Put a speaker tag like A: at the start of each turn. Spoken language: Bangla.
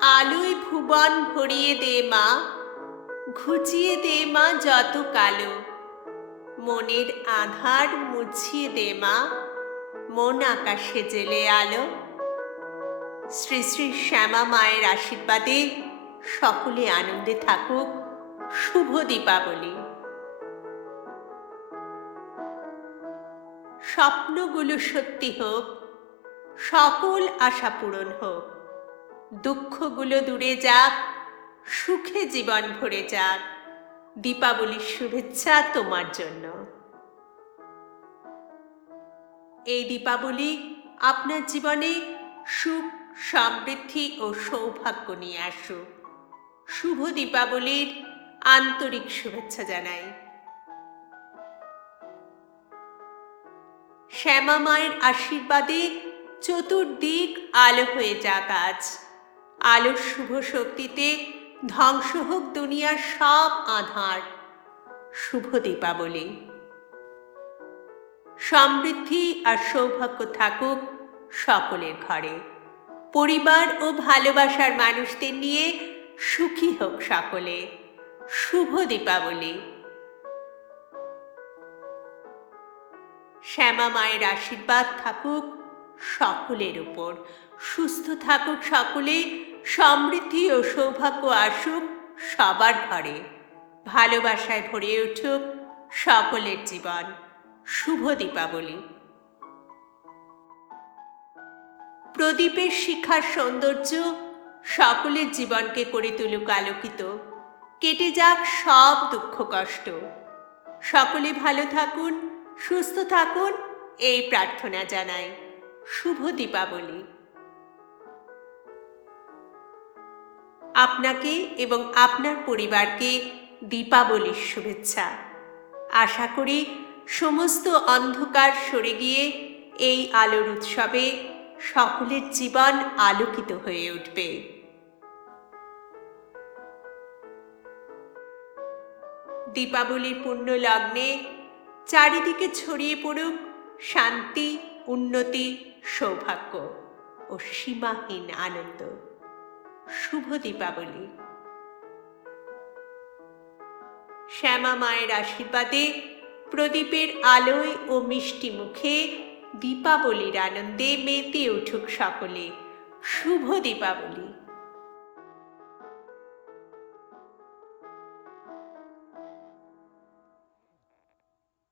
A: ভুবন ভরিয়ে দে মা, ঘুচিয়ে দে মা যত কালো। মনের আধার মুছিয়ে দে মা, মন আকাশে জেলে আলো। শ্রী শ্রী শ্যামা মায়ের আশীর্বাদে সকলে আনন্দে থাকুক, শুভ দীপাবলি। স্বপ্নগুলো সত্যি হোক, সকল আশা পূরণ হোক। দুঃখগুলো দূরে যাক, সুখে জীবন ভরে যাক। দীপাবলির শুভেচ্ছা তোমার জন্য। এই দীপাবলি আপনার জীবনে সুখ, সমৃদ্ধি ও সৌভাগ্য নিয়ে আসুক। শুভ দীপাবলির আন্তরিক শুভেচ্ছা জানাই। শ্যামা মায়ের আশীর্বাদে চতুর্দিক আলো হয়ে যাক আজ। আলোর শুভ শক্তিতে ধ্বংস হোক দুনিয়ার সব আধার। শুভ দীপাবলি। সমৃদ্ধি আর সৌভাগ্য থাকুক সকলের ঘরে। পরিবার ও ভালোবাসার মানুষদের নিয়ে সুখী হোক সকলে। শুভ দীপাবলি। শ্যামা মায়ের আশীর্বাদ থাকুক সকলের উপর। সুস্থ থাকুক সকলে সমৃদ্ধি ও সৌভাগ্য আসুক সবার ঘরে। ভালোবাসায় ভরে উঠুক সকলের জীবন। শুভ দীপাবলি। প্রদীপের শিখার সৌন্দর্য সকলের জীবনকে করে তুলুক আলোকিত। কেটে যাক সব দুঃখ কষ্ট। সকলে ভালো থাকুন, সুস্থ থাকুন, এই প্রার্থনা জানাই। শুভ দীপাবলি। আপনাকে এবং আপনার পরিবারকে দীপাবলির শুভেচ্ছা। আশা করি সমস্ত অন্ধকার সরে গিয়ে এই আলোর উৎসবে সকলের জীবন আলোকিত হয়ে উঠবে। দীপাবলির পূর্ণ লগ্নে চারিদিকে ছড়িয়ে পড়ুক শান্তি, উন্নতি, সৌভাগ্য ও সীমাহীন আনন্দ। শুভ দীপাবলি। শ্যামা মায়ের আশীর্বাদে প্রদীপের আলোয় ও মিষ্টি মুখে দীপাবলির আনন্দে মেতে উঠুক সকলে। শুভ দীপাবলি।